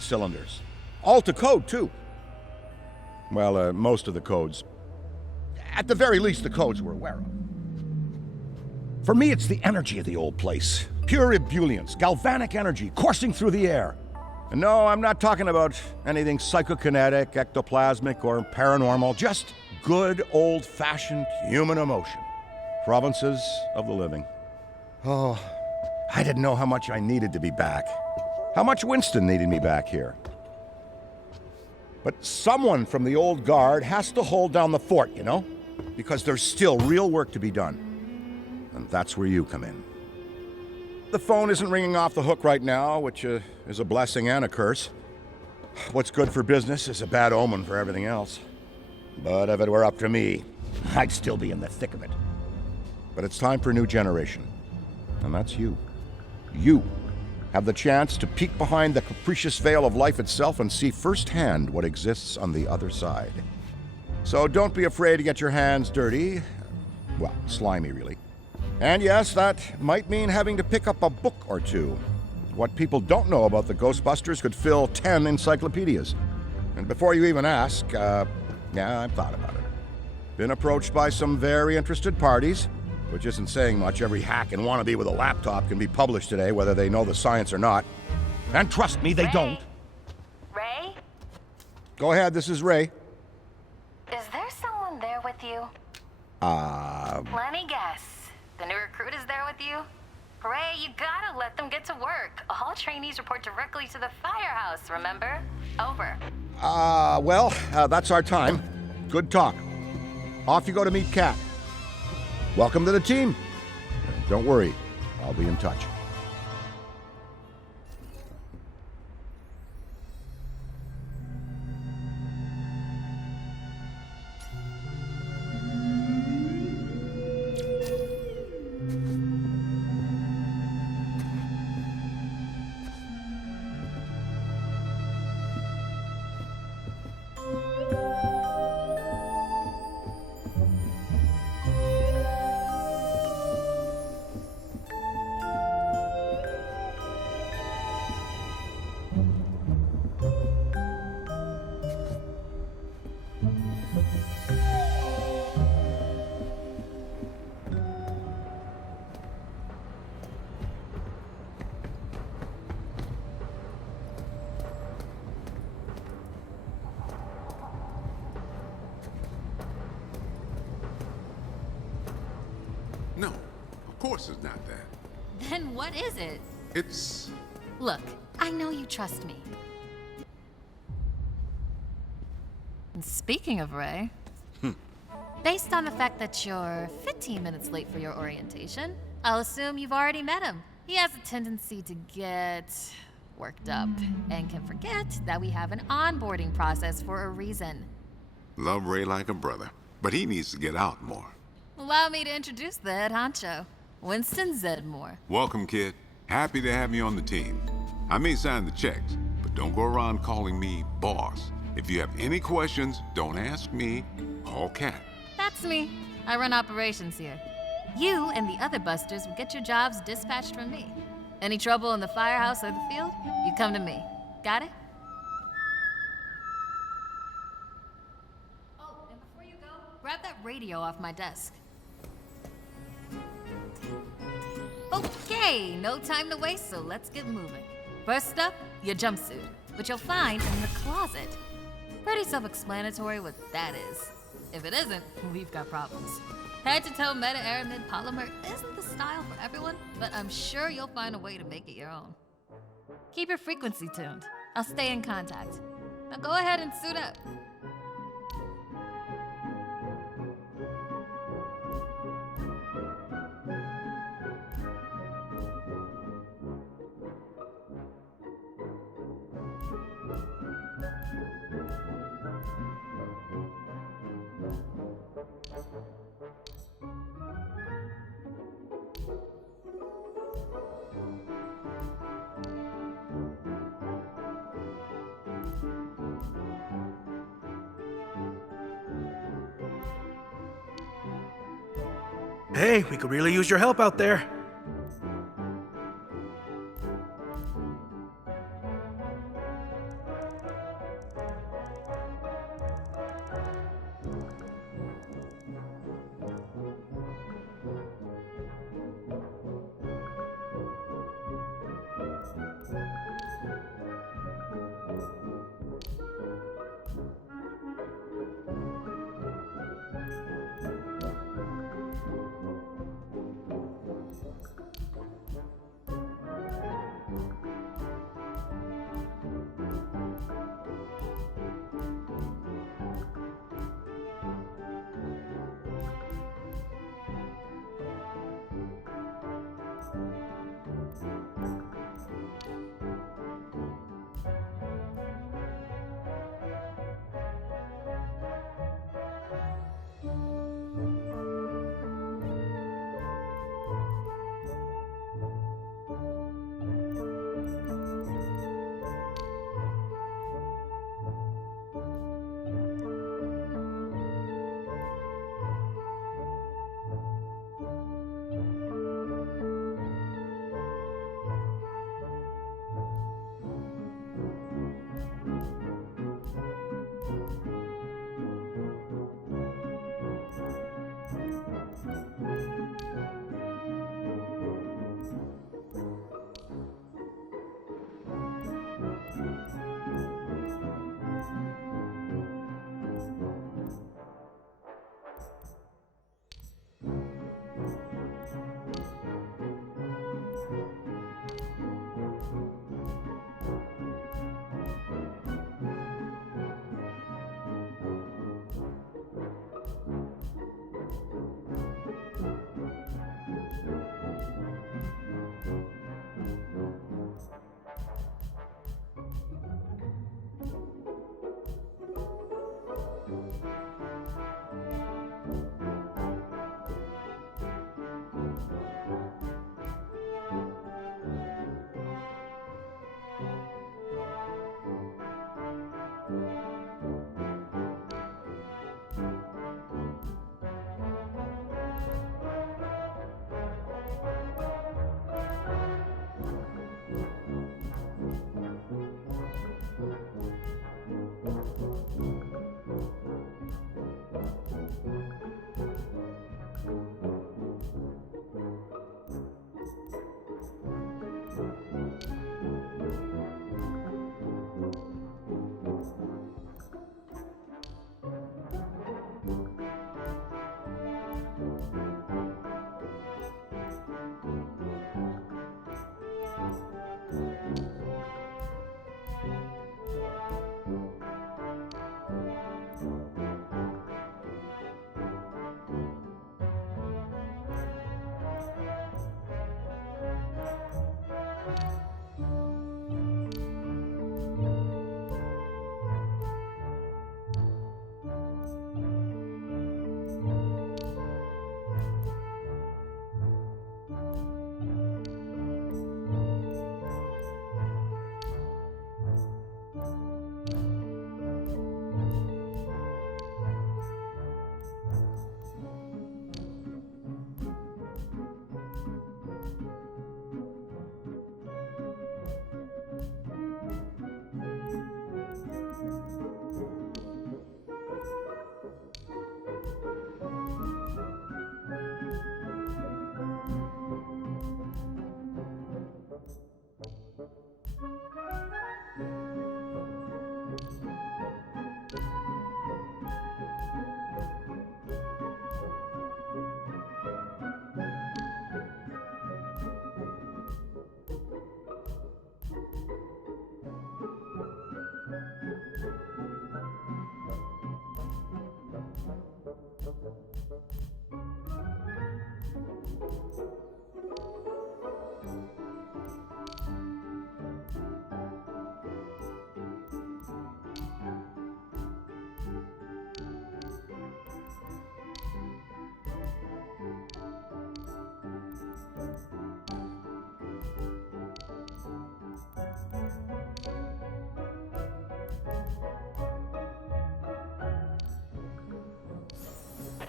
cylinders. All to code, too. Well, most of the codes. At the very least, the codes we're aware of. For me, it's the energy of the old place. Pure ebullience, galvanic energy coursing through the air. And no, I'm not talking about anything psychokinetic, ectoplasmic, or paranormal. Just good, old-fashioned human emotion. Provinces of the living. Oh, I didn't know how much I needed to be back. How much Winston needed me back here. But someone from the old guard has to hold down the fort, you know? Because there's still real work to be done. And that's where you come in. The phone isn't ringing off the hook right now, which is a blessing and a curse. What's good for business is a bad omen for everything else. But if it were up to me, I'd still be in the thick of it. But it's time for a new generation. And that's you. You have the chance to peek behind the capricious veil of life itself and see firsthand what exists on the other side. So don't be afraid to get your hands dirty. Well, slimy, really. And yes, that might mean having to pick up a book or two. What people don't know about the Ghostbusters could fill 10 encyclopedias. And before you even ask, yeah, I've thought about it. Been approached by some very interested parties, which isn't saying much. Every hack and wannabe with a laptop can be published today, whether they know the science or not. And trust me, they don't. Ray? Go ahead, this is Ray. Is there someone there with you? Let me guess. The new recruit is there with you? Ray, you gotta let them get to work. All trainees report directly to the firehouse, remember? Over. Well, that's our time. Good talk. Off you go to meet Kat. Welcome to the team. Don't worry, I'll be in touch. No, of course it's not that. Then what is it? It's... Look, I know you trust me. And speaking of Ray, based on the fact that you're 15 minutes late for your orientation, I'll assume you've already met him. He has a tendency to get worked up and can forget that we have an onboarding process for a reason. Love Ray like a brother, but he needs to get out more. Allow me to introduce the head honcho, Winston Zedmore. Welcome, kid. Happy to have you on the team. I may sign the checks, but don't go around calling me boss. If you have any questions, don't ask me, call Kat. That's me. I run operations here. You and the other busters will get your jobs dispatched from me. Any trouble in the firehouse or the field, you come to me. Got it? Oh, and before you go, grab that radio off my desk. Okay, no time to waste, so let's get moving. First up, your jumpsuit, which you'll find in the closet. Pretty self-explanatory what that is. If it isn't, we've got problems. Head-to-toe meta-aramid polymer isn't the style for everyone, but I'm sure you'll find a way to make it your own. Keep your frequency tuned. I'll stay in contact. Now go ahead and suit up. Hey, we could really use your help out there.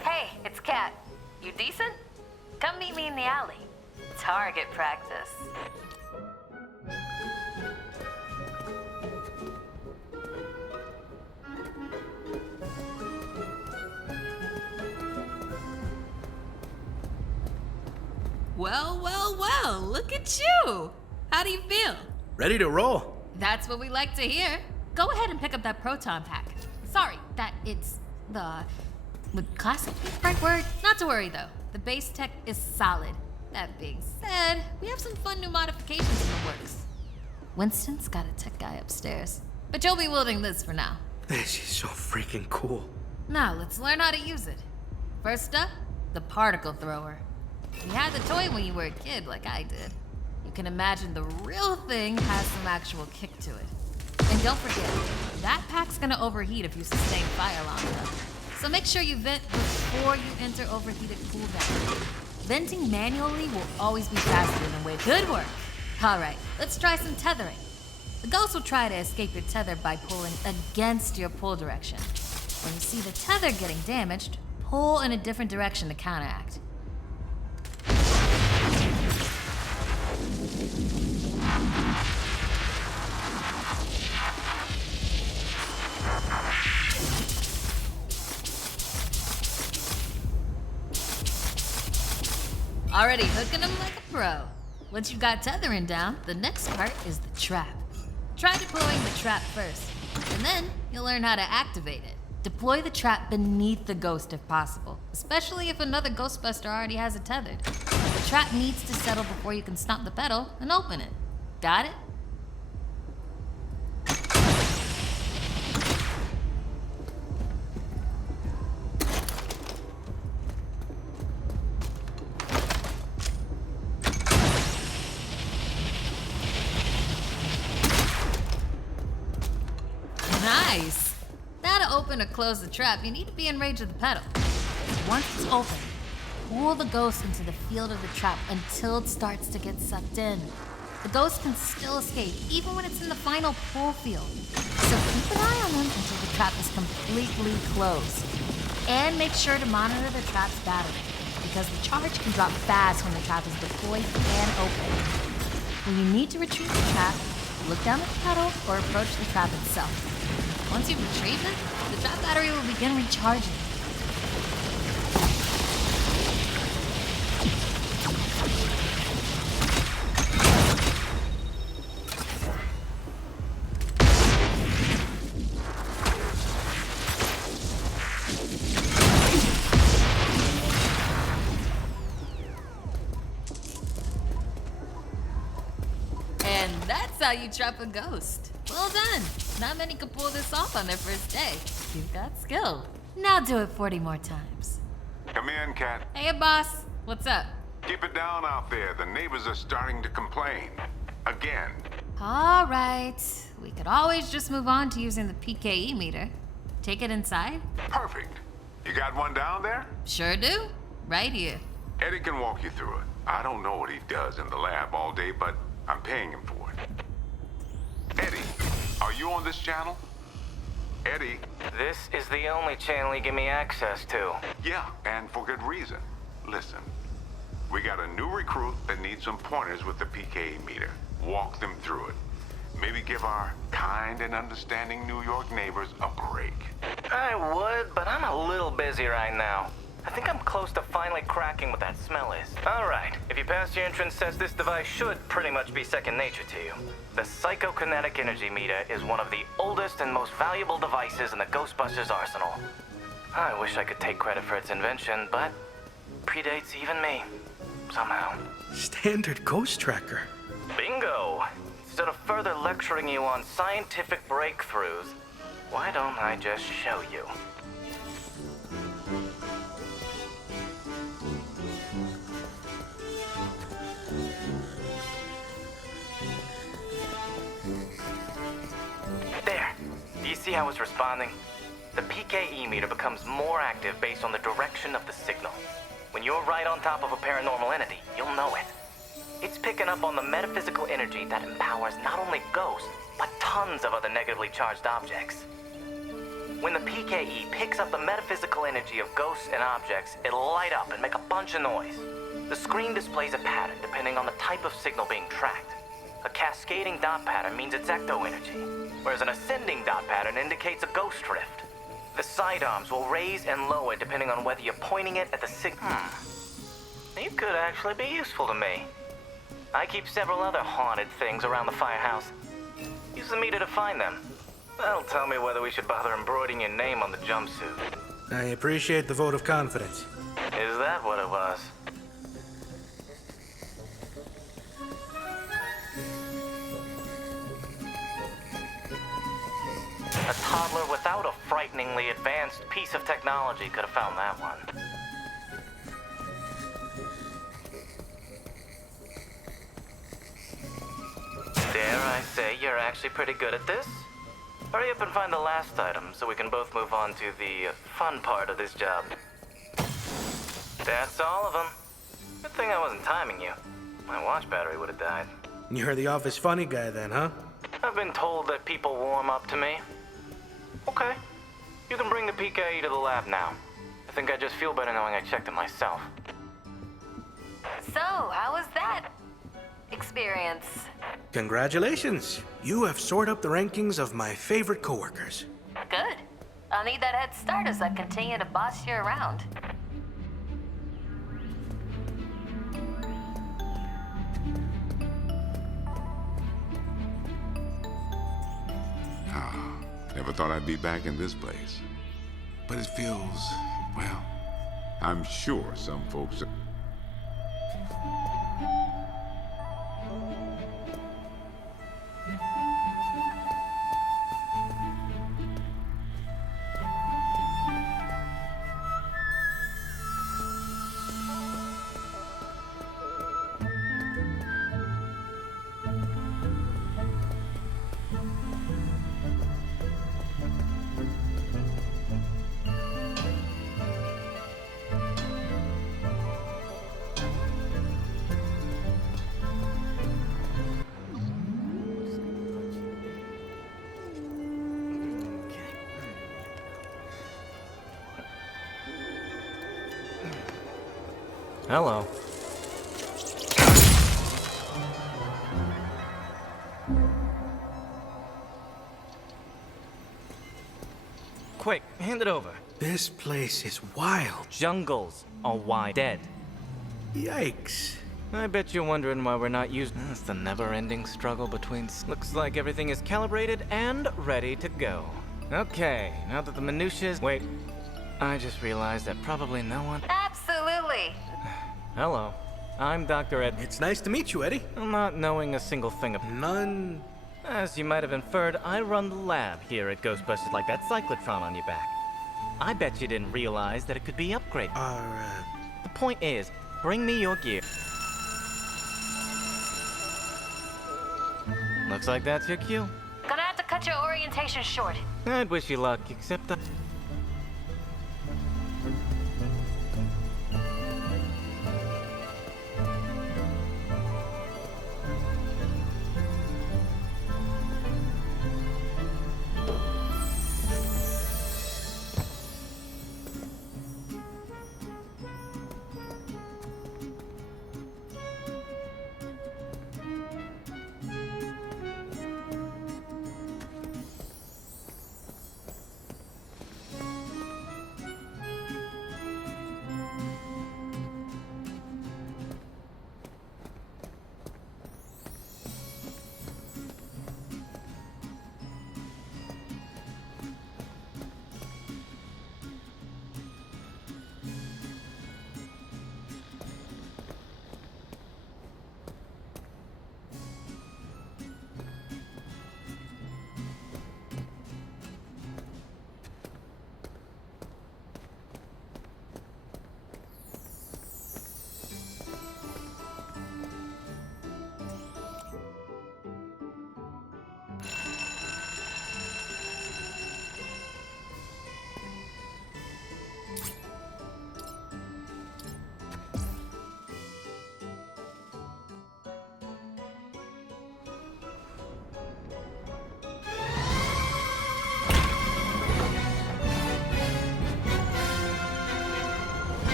Hey, it's Kat. You decent? Come meet me in the alley. Target practice. Well, well, well, look at you! How do you feel? Ready to roll. That's what we like to hear. Go ahead and pick up that proton pack. Sorry, that it's the classic right word. Not to worry though. The base tech is solid. That being said, we have some fun new modifications in the works. Winston's got a tech guy upstairs, but you'll be wielding this for now. She's so freaking cool. Now let's learn how to use it. First up, the particle thrower. You had the toy when you were a kid, like I did. You can imagine the real thing has some actual kick to it. And don't forget, that pack's gonna overheat if you sustain fire long enough. So make sure you vent before you enter overheated cooldown. Venting manually will always be faster than wave. Good work! Alright, let's try some tethering. The ghost will try to escape your tether by pulling against your pull direction. When you see the tether getting damaged, pull in a different direction to counteract. Already hooking them like a pro. Once you've got tethering down, the next part is the trap. Try deploying the trap first, and then you'll learn how to activate it. Deploy the trap beneath the ghost if possible, especially if another Ghostbuster already has it tethered. The trap needs to settle before you can stomp the pedal and open it. Got it? Nice! That'll open open or close the trap, you need to be in range of the pedal. Once it's open, pull the ghost into the field of the trap until it starts to get sucked in. The ghost can still escape, even when it's in the final pull field. So keep an eye on them until the trap is completely closed. And make sure to monitor the trap's battery, because the charge can drop fast when the trap is deployed and open. When you need to retrieve the trap, look down at the pedal or approach the trap itself. Once you've retrieved it, the trap battery will begin recharging. And that's how you trap a ghost. Well done. Not many can pull this off on their first day. You've got skill. Now do it 40 more times. Come in, Cat. Hey, boss. What's up? Keep it down out there. The neighbors are starting to complain. Again. All right. We could always just move on to using the PKE meter. Take it inside? Perfect. You got one down there? Sure do. Right here. Eddie can walk you through it. I don't know what he does in the lab all day, but I'm paying him for it. Eddie, are you on this channel? Eddie? This is the only channel you give me access to. Yeah, and for good reason. Listen, we got a new recruit that needs some pointers with the PKE meter. Walk them through it. Maybe give our kind and understanding New York neighbors a break. I would, but I'm a little busy right now. I think I'm close to finally cracking what that smell is. All right, if you pass your entrance test, this device should pretty much be second nature to you. The psychokinetic energy meter is one of the oldest and most valuable devices in the Ghostbusters arsenal. I wish I could take credit for its invention, but predates even me, somehow. Standard ghost tracker. Bingo! Instead of further lecturing you on scientific breakthroughs, why don't I just show you? There. Do you see how it's responding? The PKE meter becomes more active based on the direction of the signal. When you're right on top of a paranormal entity, you'll know it. It's picking up on the metaphysical energy that empowers not only ghosts, but tons of other negatively charged objects. When the PKE picks up the metaphysical energy of ghosts and objects, it'll light up and make a bunch of noise. The screen displays a pattern depending on the type of signal being tracked. A cascading dot pattern means it's ecto energy, whereas an ascending dot pattern indicates a ghost drift. The sidearms will raise and lower depending on whether you're pointing it at the signal. You could actually be useful to me. I keep several other haunted things around the firehouse. Use the meter to find them. That'll tell me whether we should bother embroidering your name on the jumpsuit. I appreciate the vote of confidence. Is that what it was? A toddler without a frighteningly advanced piece of technology could have found that one. Dare I say you're actually pretty good at this? Hurry up and find the last item so we can both move on to the fun part of this job. That's all of them. Good thing I wasn't timing you. My watch battery would have died. You're the office funny guy then, huh? I've been told that people warm up to me. Okay. You can bring the PKE to the lab now. I think I just feel better knowing I checked it myself. So, how was that experience? Congratulations. You have soared up the rankings of my favorite coworkers. Good. I'll need that head start as I continue to boss you around. Never thought I'd be back in this place. But it feels, well, I'm sure some folks are... Hello. Quick, hand it over. This place is wild. Jungles are wide dead. Yikes. I bet you're wondering why we're not using. It's the never-ending struggle between. Looks like everything is calibrated and ready to go. Okay, now that the minutiae is. Wait, I just realized that probably no one. Absolutely. Hello, I'm Dr. Ed. It's nice to meet you, Eddie. I'm not knowing a single thing about. None. As you might have inferred, I run the lab here at Ghostbusters, like that cyclotron on your back. I bet you didn't realize that it could be upgraded. The point is, bring me your gear. Looks like that's your cue. Gonna have to cut your orientation short. I'd wish you luck, except that.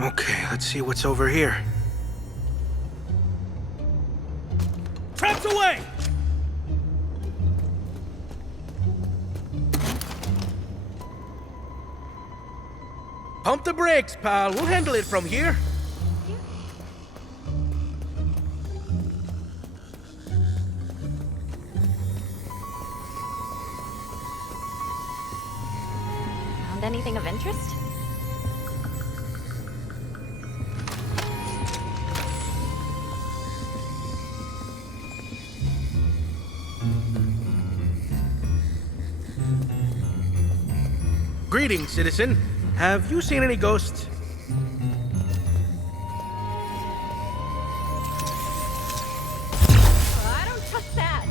Okay, let's see what's over here. Traps away! Pump the brakes, pal. We'll handle it from here. Found anything of interest? Greetings, citizen. Have you seen any ghosts? I don't trust that.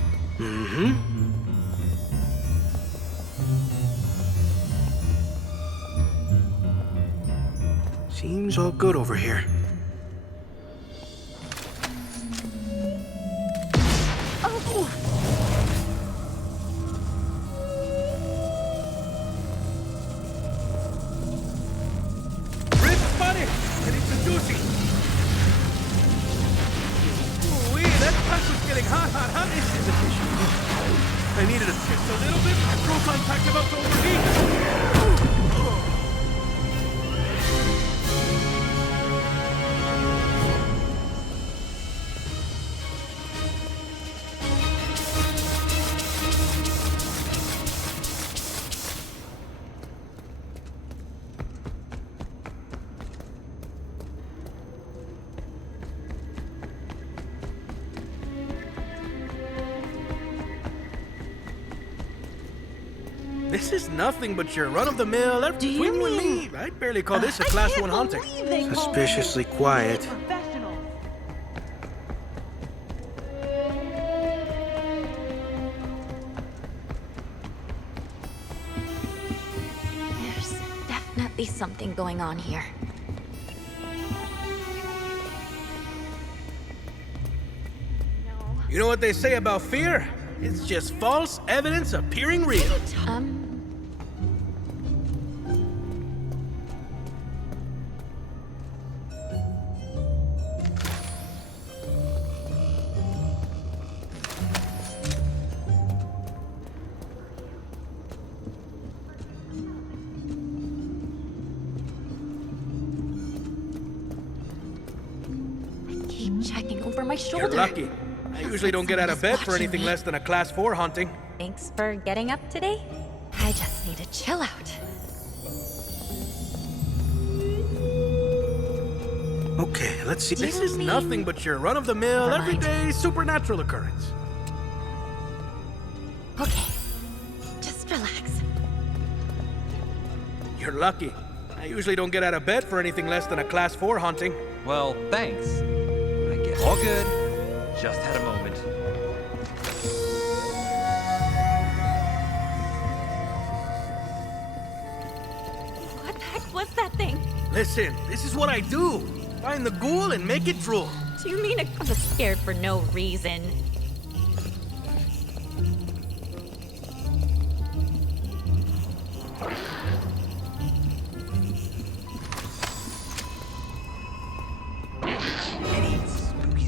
Seems all good over here. I needed a just a little bit. My proton pack's about to overheat. This is nothing but your run-of-the-mill. Do you Between you and mean- me, I'd barely call this a Class 1 haunting. Suspiciously quiet. There's definitely something going on here. You know what they say about fear? It's just false evidence appearing real. Keep checking over my shoulder. You're lucky. I usually don't get out of bed for anything less than a Class 4 haunting. Thanks for getting up today. I just need to chill out. Okay, let's see. This is nothing but your run-of-the-mill, Never mind. everyday supernatural occurrence. Okay, just relax. You're lucky. I usually don't get out of bed for anything less than a Class 4 haunting. Well, thanks. I get all good. Just had a moment. What the heck was that thing? Listen, this is what I do. Find the ghoul and make it drool. Do you mean I was scared for no reason?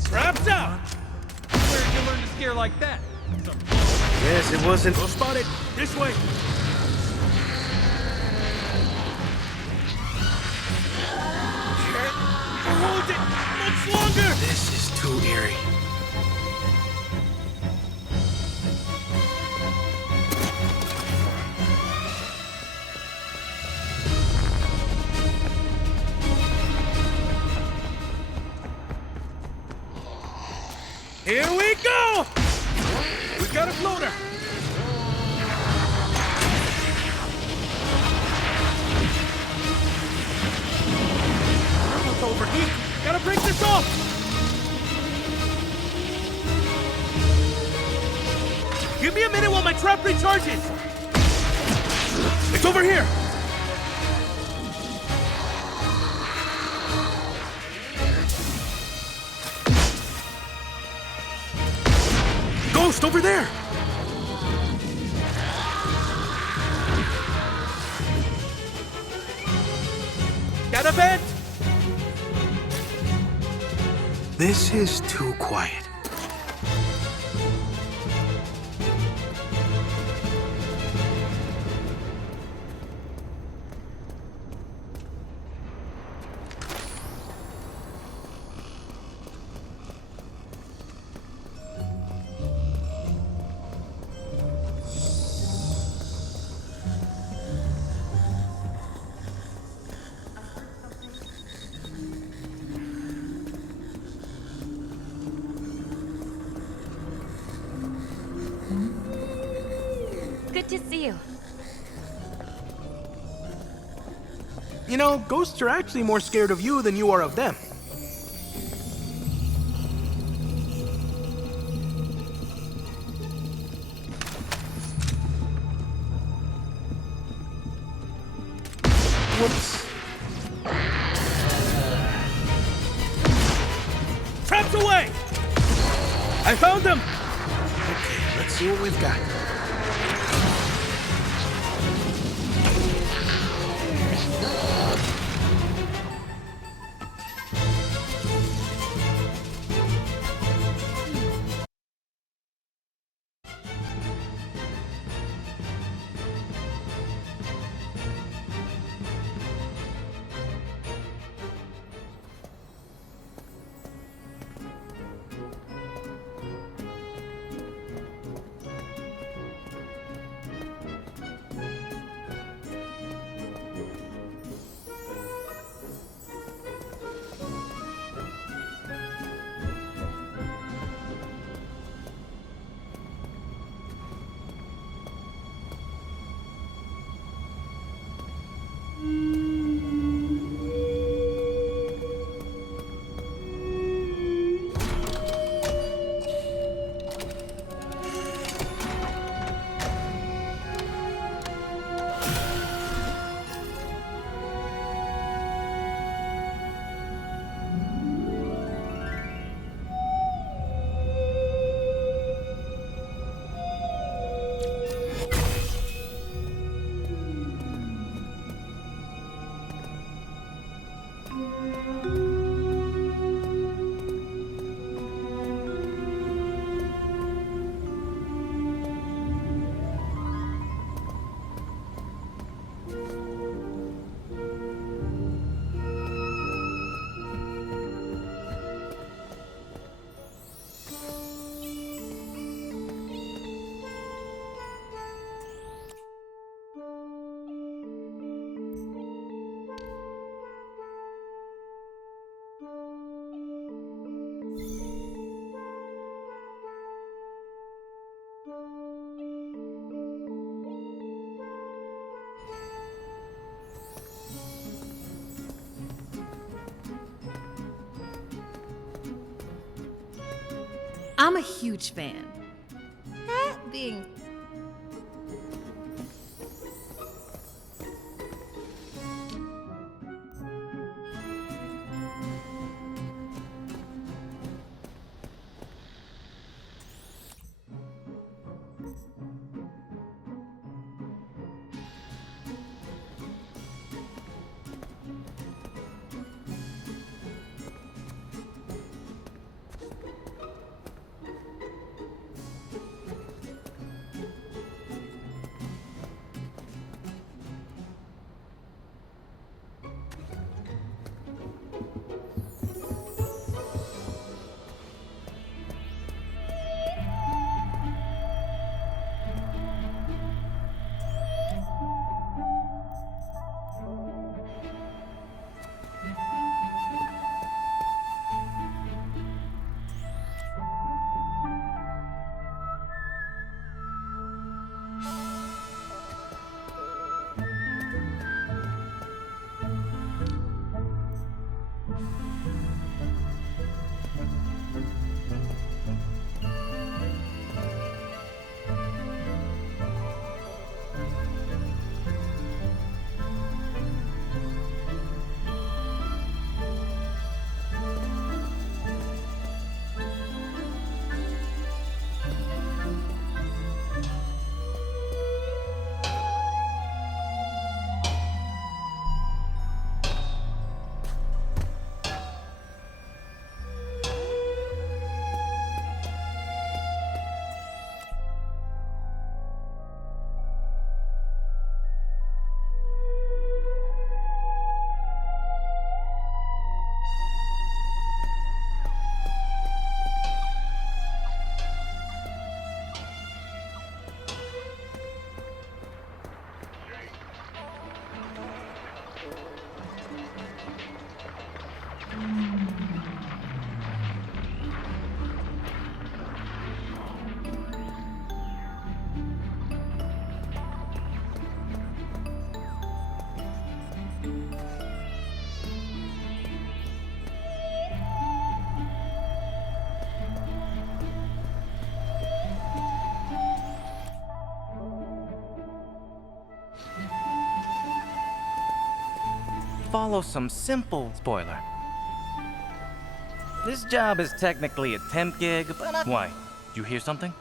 Traps out! Where'd you learn to scare like that? Yes, it wasn't. Go spot it. This way. Can't hold it much longer. This is too eerie. Here we go! We got a floater. It's overheat. Gotta break this off. Give me a minute while my trap recharges. It's over here. Ghost over there. Got a vent. This is too quiet. Good to see you. You know, ghosts are actually more scared of you than you are of them. Whoops. Traps away! I found them! Okay, let's see what we've got. I'm a huge fan. That being follow some simple spoiler. This job is technically a temp gig, but why? You hear something?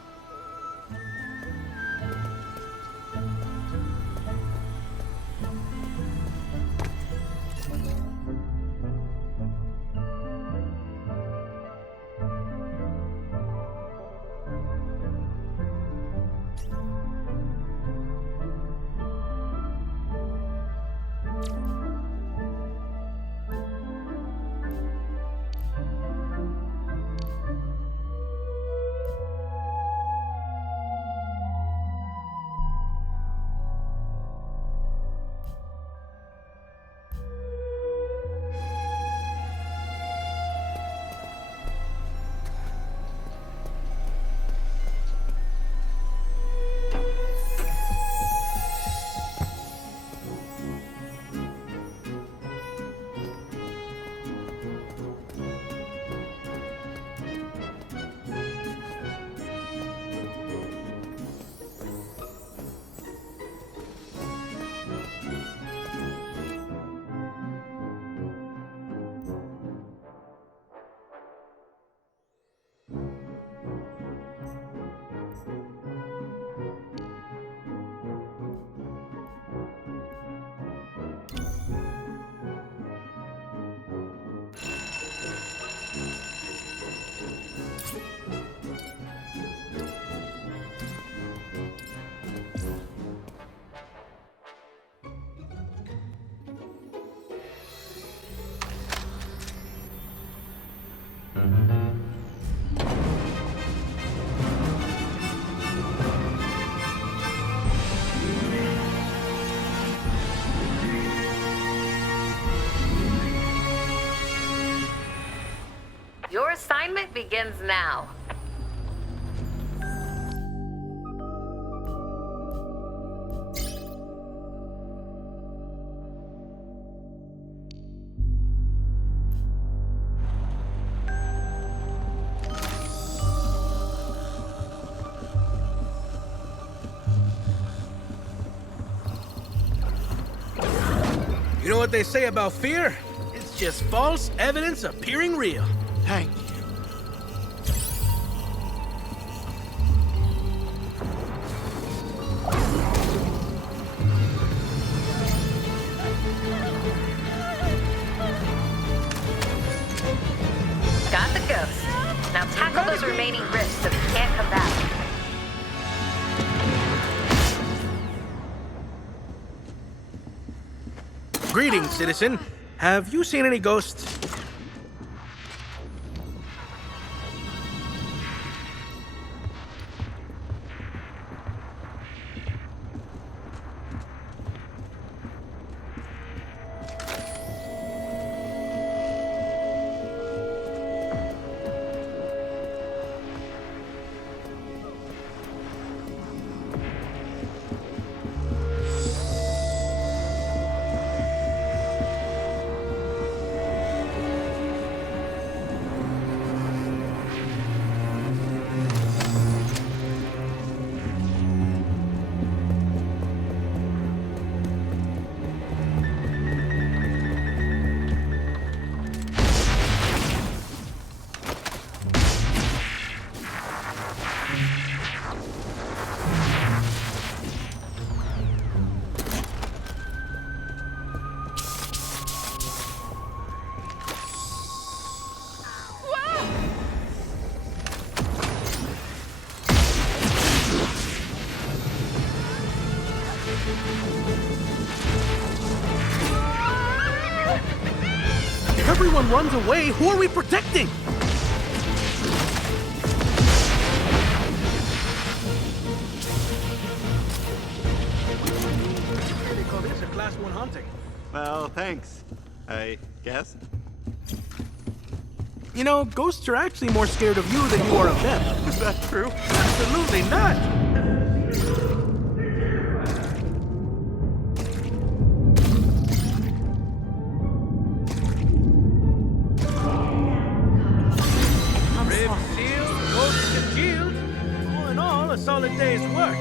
Your assignment begins now. You know what they say about fear? It's just false evidence appearing real. Thank you. Got the ghost. Now tackle those remaining rifts so he can't come back. Greetings, citizen. Have you seen any ghosts? Everyone runs away. Who are we protecting? They call this a Class 1 haunting. Well, thanks. I guess. You know, ghosts are actually more scared of you than you are of them. Is that true? Absolutely not. Rib sealed, ghosts congealed. All in all, a solid day's work.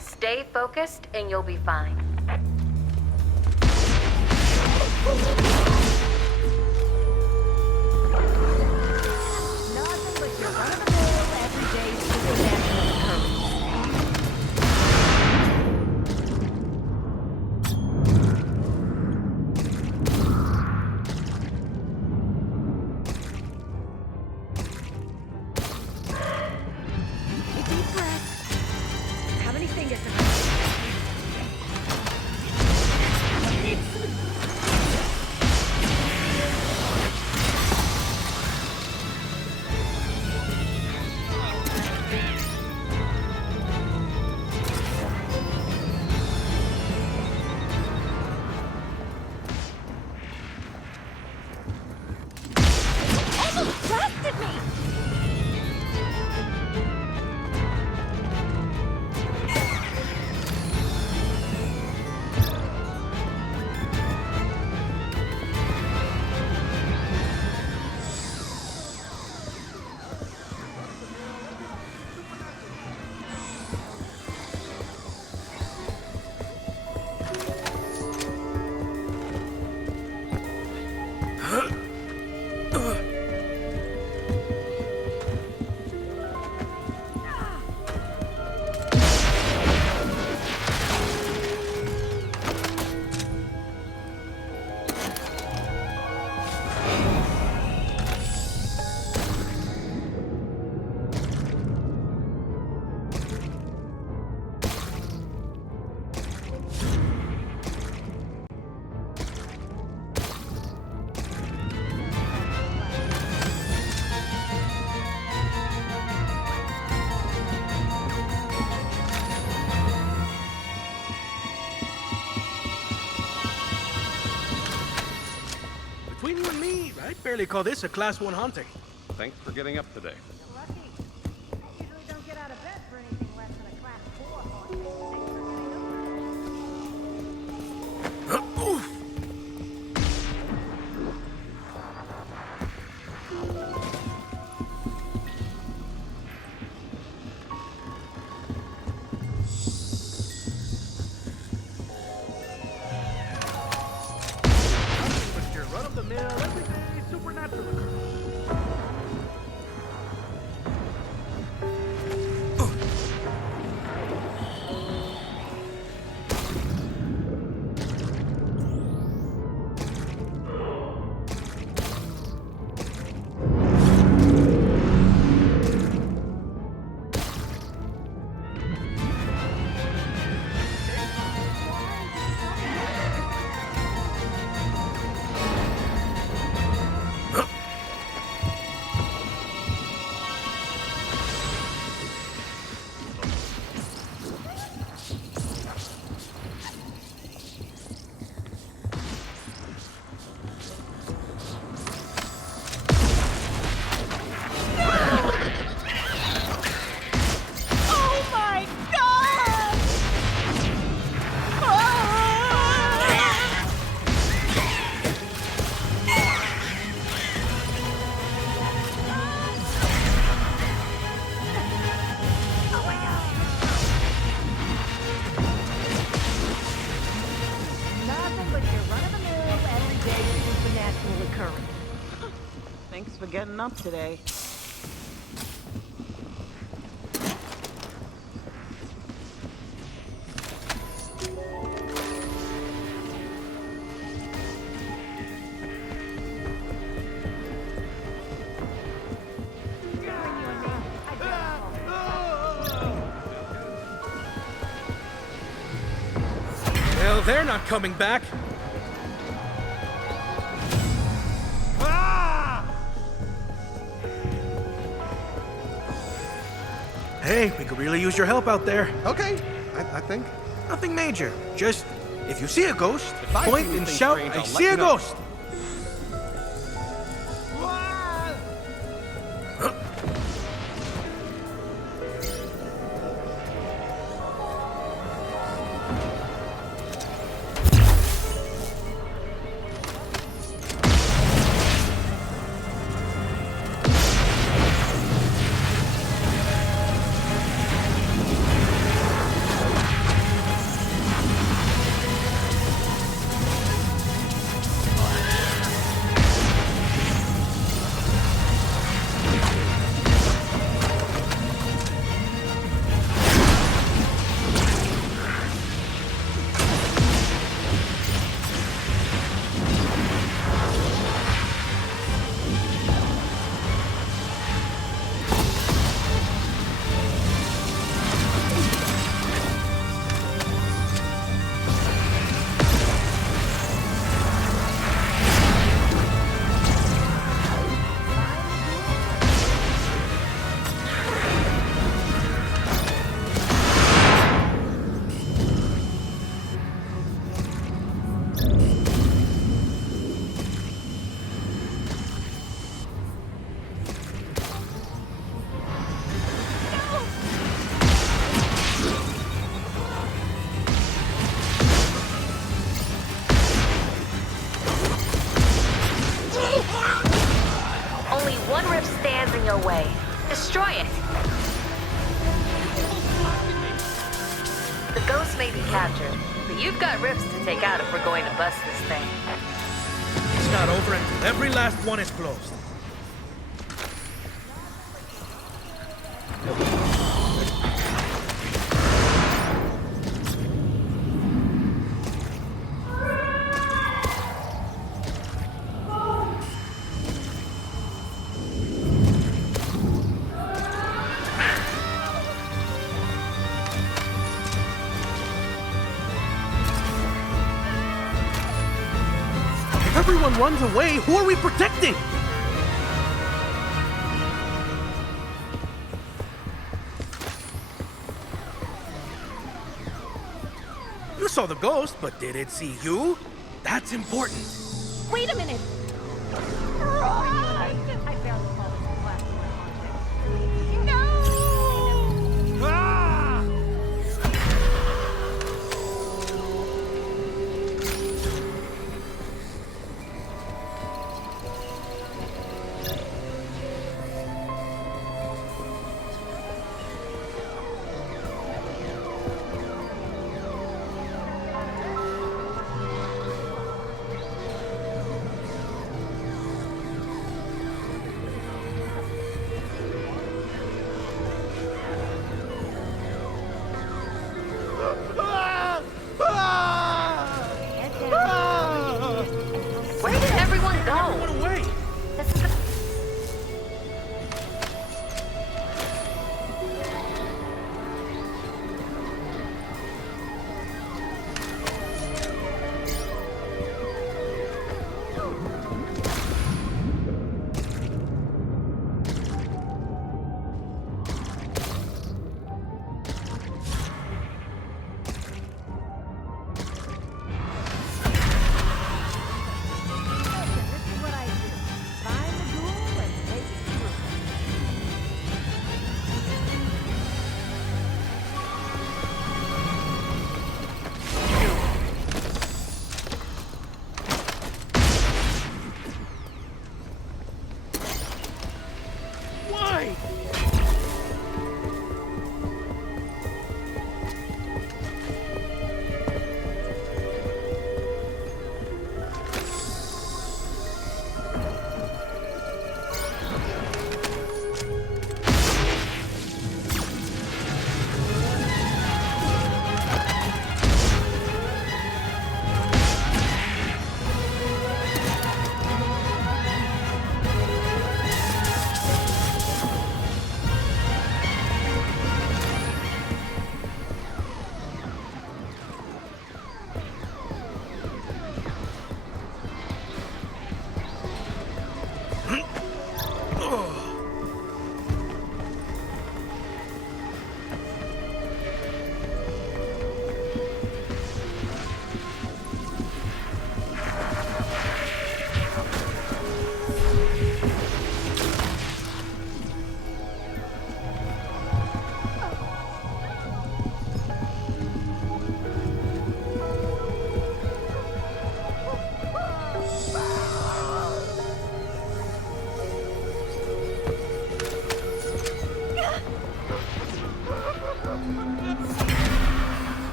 Stay focused and you'll be fine. Nothing but your run-of-the-mill, everyday supernatural occurrence. A deep breath. How many fingers? Barely call this a Class 1 haunting. Thanks for getting up today. Lucky. Usually don't get out of bed for anything less than a Class 4 haunting. Thanks for getting up. Nothing but your run-of-the-mill, everyday supernatural occurrence. Oh my God! Nothing but your run-of-the-mill, everyday supernatural occurrence. Thanks for getting up today. Well, they're not coming back. Hey, we could really use your help out there. Okay, I think. Nothing major. Just, if you see a ghost, If I point see and anything shout, strange, I I'll see let a you know." ghost. Only one rift stands in your way. Destroy it. The ghost may be captured, but you've got rifts to take out if we're going to bust this thing. It's not over until every last one is closed. If everyone runs away, who are we protecting? You saw the ghost, but did it see you? That's important. Wait a minute! I barely call this a class of my logic. Where did everyone go? Everyone away! This is the... Why?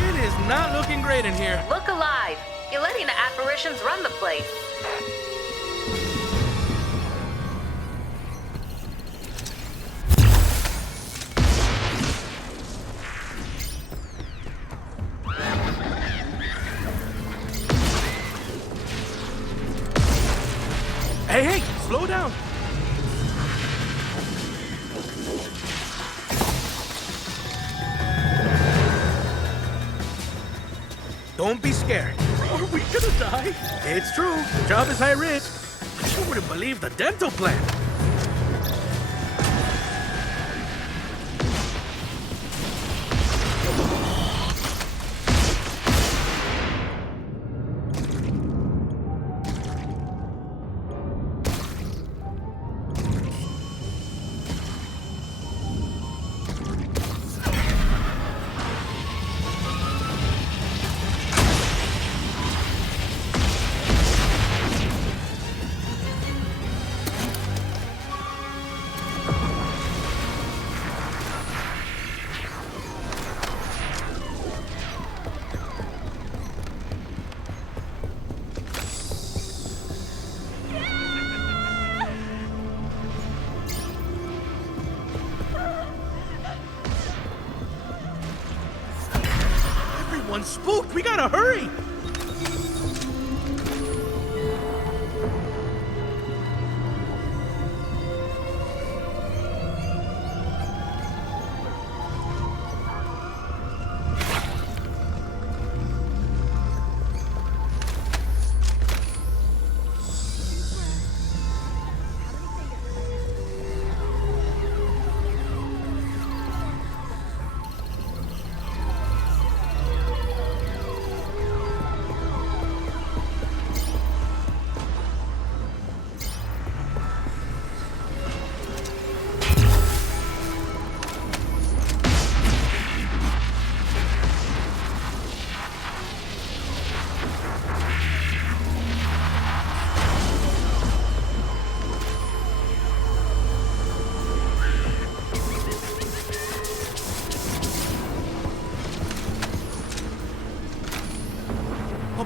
It is not looking great in here. Look alive. You're letting the apparitions run the place. Hey, slow down. Don't be scared. Are we gonna die? It's true. The job is high risk. But you wouldn't believe the dental plan. Everyone's spooked. We gotta hurry.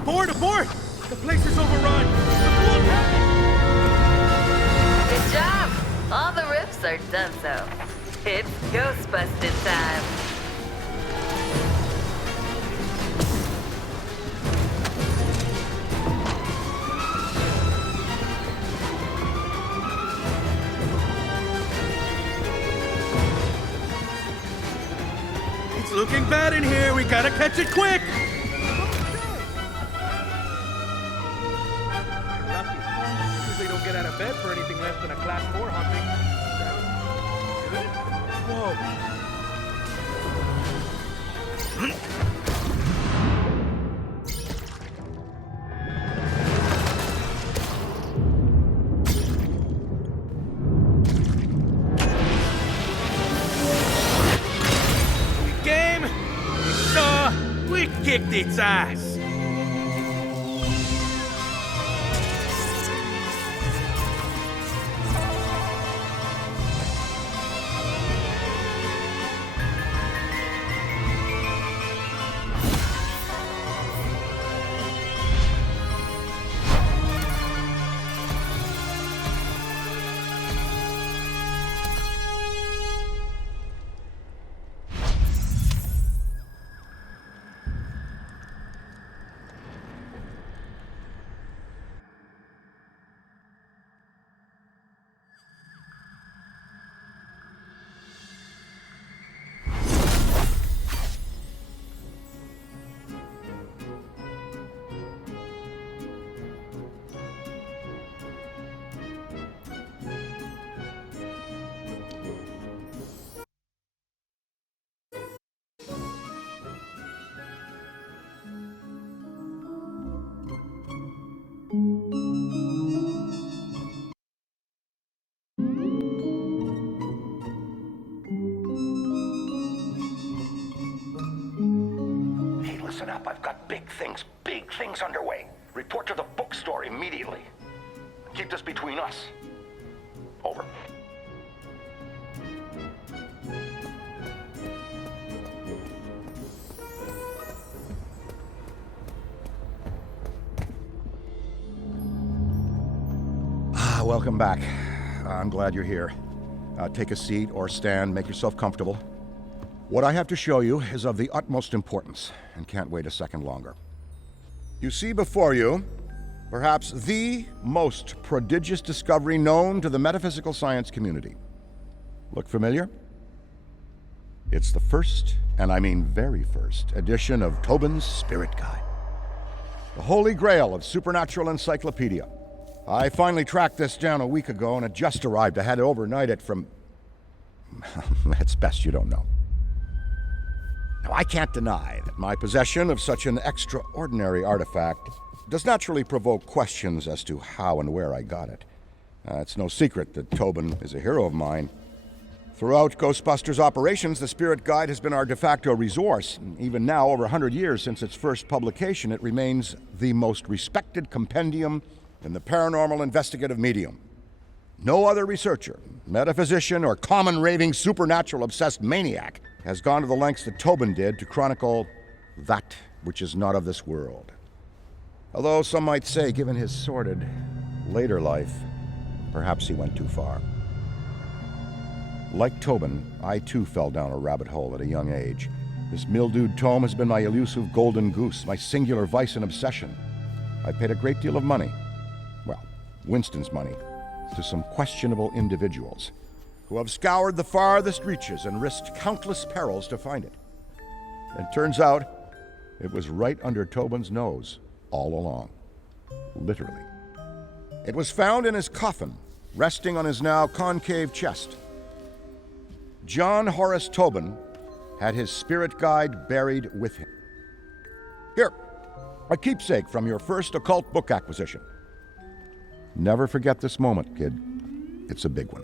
Abort! Abort! The place is overrun! The pool panic! Good job! All the rifts are done so. It's Ghostbusters time. It's looking bad in here. We gotta catch it quick! Lucky. Usually don't get out of bed for anything less than a class 4 hunting. Good? Whoa. Game, we saw, we kicked its ass. Hey, listen up. I've got big things underway. Report to the bookstore immediately. Keep this between us. Over. Welcome back. I'm glad you're here. Take a seat or stand, make yourself comfortable. What I have to show you is of the utmost importance, and can't wait a second longer. You see before you, perhaps the most prodigious discovery known to the metaphysical science community. Look familiar? It's the first, and I mean very first, edition of Tobin's Spirit Guide. The holy grail of supernatural encyclopedia. I finally tracked this down a week ago, and it just arrived. I had to overnight it from... It's best you don't know. Now, I can't deny that my possession of such an extraordinary artifact does naturally provoke questions as to how and where I got it. It's no secret that Tobin is a hero of mine. Throughout Ghostbusters operations, the Spirit Guide has been our de facto resource. Even now, over 100 years since its first publication, it remains the most respected compendium in the paranormal investigative medium. No other researcher, metaphysician, or common raving supernatural obsessed maniac has gone to the lengths that Tobin did to chronicle that which is not of this world. Although some might say, given his sordid later life, perhaps he went too far. Like Tobin, I too fell down a rabbit hole at a young age. This mildewed tome has been my elusive golden goose, my singular vice and obsession. I paid a great deal of money, well, Winston's money, to some questionable individuals who have scoured the farthest reaches and risked countless perils to find it. And turns out, it was right under Tobin's nose all along. Literally. It was found in his coffin, resting on his now concave chest. John Horace Tobin had his Spirit Guide buried with him. Here, a keepsake from your first occult book acquisition. Never forget this moment, kid. It's a big one.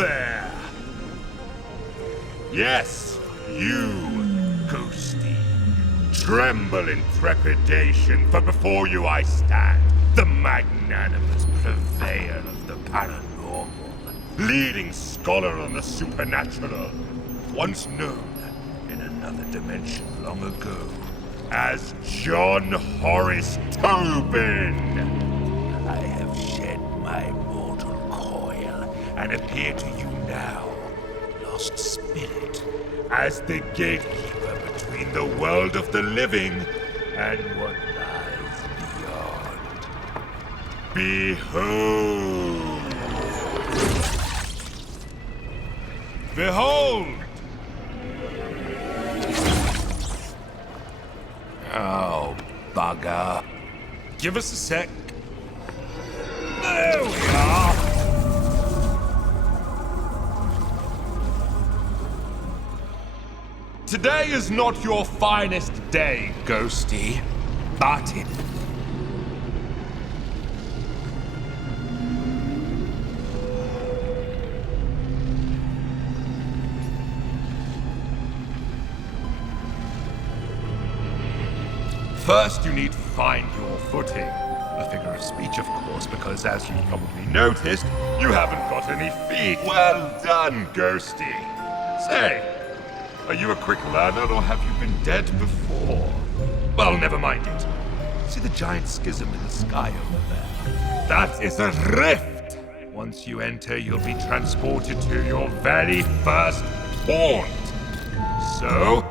there! Yes, you, Ghosty. Tremble in trepidation, for before you I stand, the magnanimous purveyor of the paranormal, leading scholar on the supernatural, once known in another dimension long ago as John Horace Tobin. I have shed my mortal coil and appear to you now, lost spirit, as the gatekeeper between the world of the living and what lies beyond. Behold! Behold! Oh, bugger. Give us a sec. There we are! Today is not your finest day, Ghosty, but it... First, you need to find your footing. A figure of speech, of course, because as you probably noticed, you haven't got any feet. Well done, Ghosty. Say, are you a quick learner, or have you been dead before? Well, never mind it. See the giant schism in the sky over there? That is a rift! Once you enter, you'll be transported to your very first haunt. So...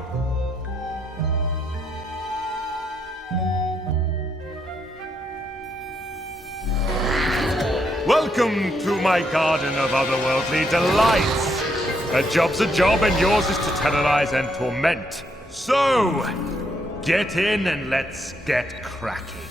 welcome to my garden of otherworldly delights! A job's a job, and yours is to terrorize and torment. So, get in and let's get cracking.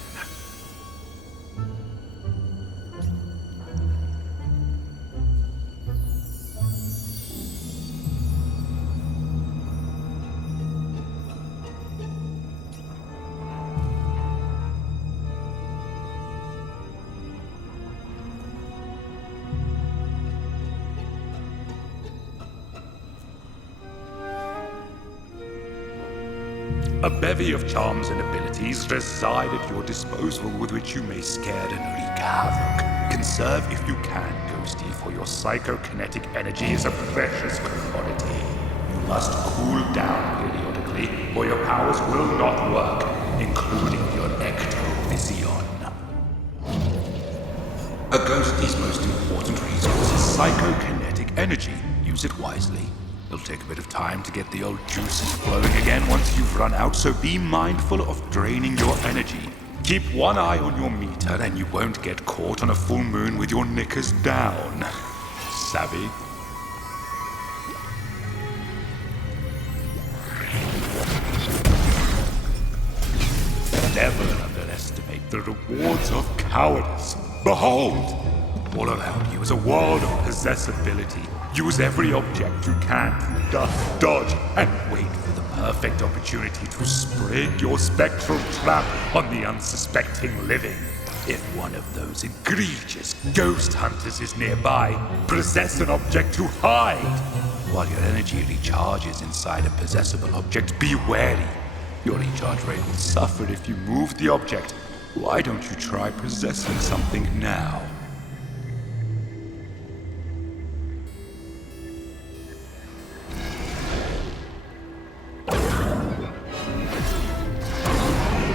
A bevy of charms and abilities reside at your disposal with which you may scare and wreak havoc. Conserve if you can, Ghosty, for your psychokinetic energy is a precious commodity. You must cool down periodically, or your powers will not work, including your ectovision. A Ghosty's most important resource is psychokinetic energy. Use it wisely. It'll take a bit of time to get the old juices flowing again once you've run out, so be mindful of draining your energy. Keep one eye on your meter and you won't get caught on a full moon with your knickers down. Savvy? Never underestimate the rewards of cowardice. Behold! All around you is a world of possessibility. Use every object you can to duck, dodge, and wait for the perfect opportunity to spring your spectral trap on the unsuspecting living. If one of those egregious ghost hunters is nearby, possess an object to hide. While your energy recharges inside a possessible object, be wary. Your recharge rate will suffer if you move the object. Why don't you try possessing something now?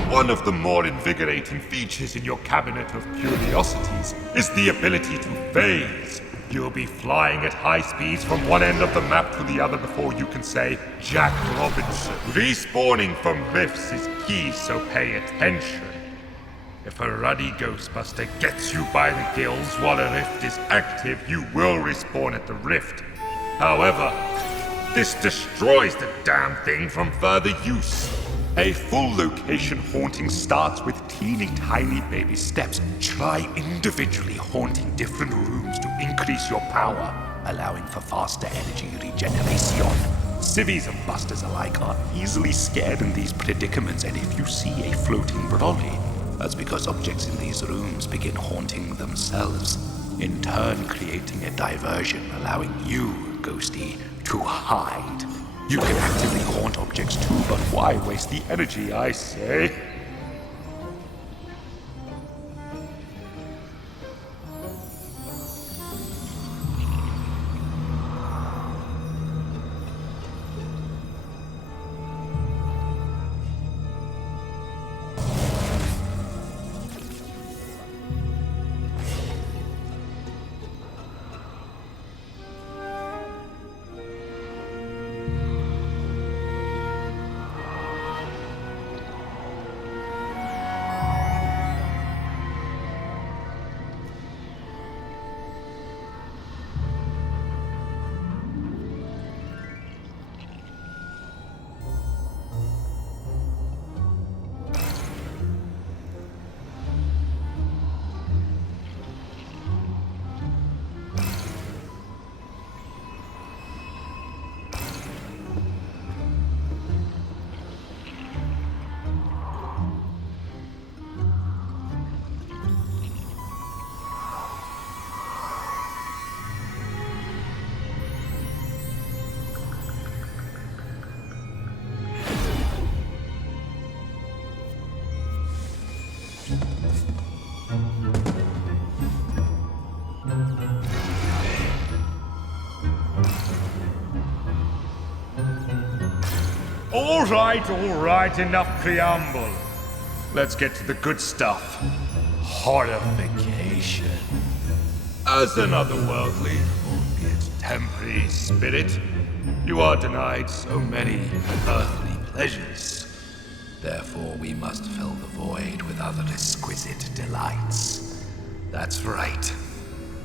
One of the more invigorating features in your cabinet of curiosities is the ability to phase. You'll be flying at high speeds from one end of the map to the other before you can say Jack Robinson. Respawning from rifts is key, so pay attention. If a ruddy Ghostbuster gets you by the gills while a rift is active, you will respawn at the rift. However, this destroys the damn thing from further use. A full location haunting starts with teeny tiny baby steps. Try individually haunting different rooms to increase your power, allowing for faster energy regeneration. Civvies and busters alike are easily scared in these predicaments, and if you see a floating brolly, that's because objects in these rooms begin haunting themselves. in turn creating a diversion allowing you, Ghosty, to hide. You can actively haunt objects too, but why waste the energy, I say? All right, enough preamble. Let's get to the good stuff. Horrification. As an otherworldly, albeit temporary spirit, you are denied so many earthly pleasures. Therefore, we must fill the void with other exquisite delights. That's right.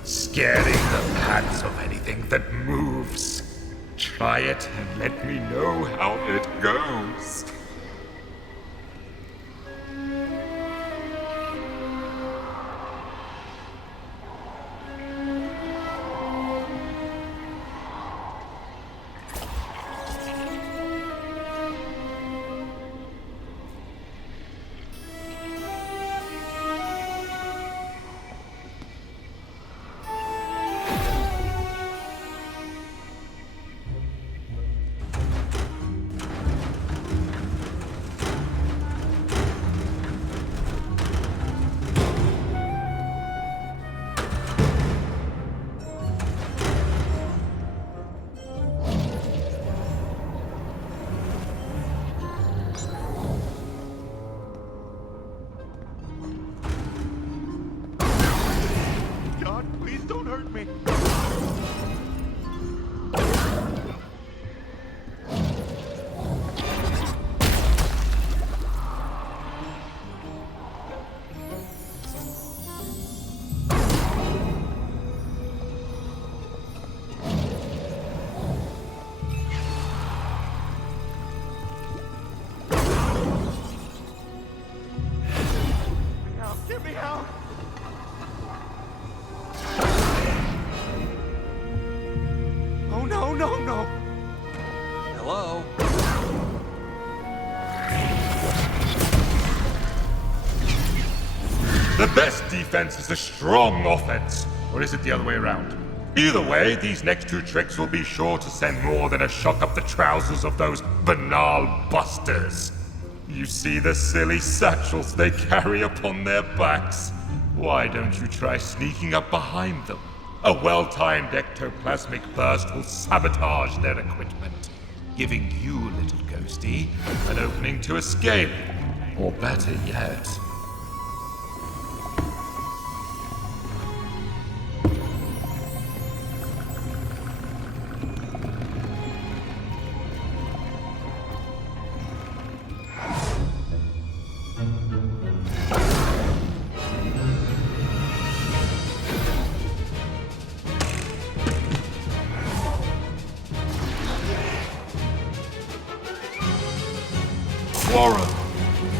Scaring the pants of anything that moves. Try it and let me know how it goes. Hello? The best defense is a strong offense. Or is it the other way around? Either way, these next two tricks will be sure to send more than a shock up the trousers of those banal busters. You see the silly satchels they carry upon their backs? Why don't you try sneaking up behind them? A well-timed ectoplasmic burst will sabotage their equipment, giving you, little ghosty, an opening to escape. Or better yet,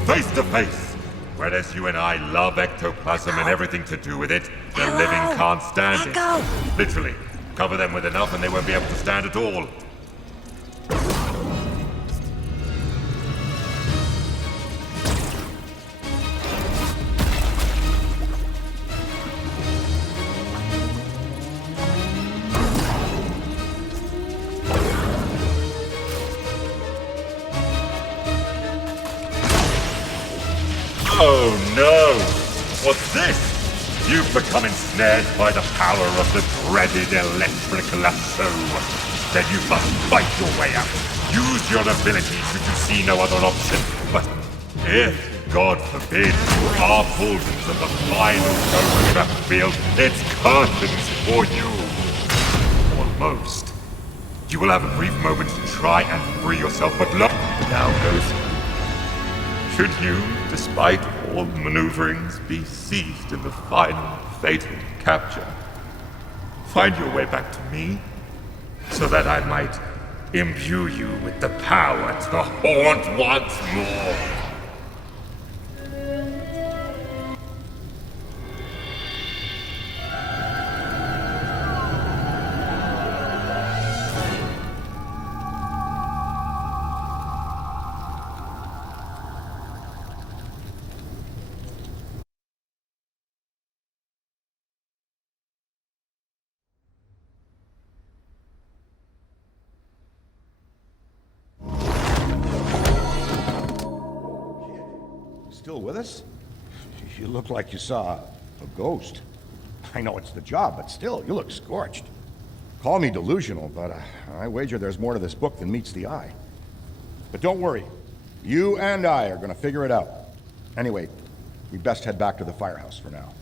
face to face. Whereas you and I love ectoplasm and everything to do with it, the living can't stand it. Literally, cover them with enough and they won't be able to stand at all. You've become ensnared by the power of the dreaded electric lasso. Then you must fight your way out. Use your ability should you see no other option. But if, God forbid, you are pulled into the final Ghost battlefield, it's curtains for you. Almost. You will have a brief moment to try and free yourself, but look, now Ghost. Should you, despite all maneuverings, be seized in the final fatal capture, find your way back to me, so that I might imbue you with the power to haunt once more. Still with us? You look like you saw a ghost. I know it's the job, but still, you look scorched. Call me delusional, but I wager there's more to this book than meets the eye. But don't worry. You and I are gonna figure it out. Anyway, we best head back to the firehouse for now.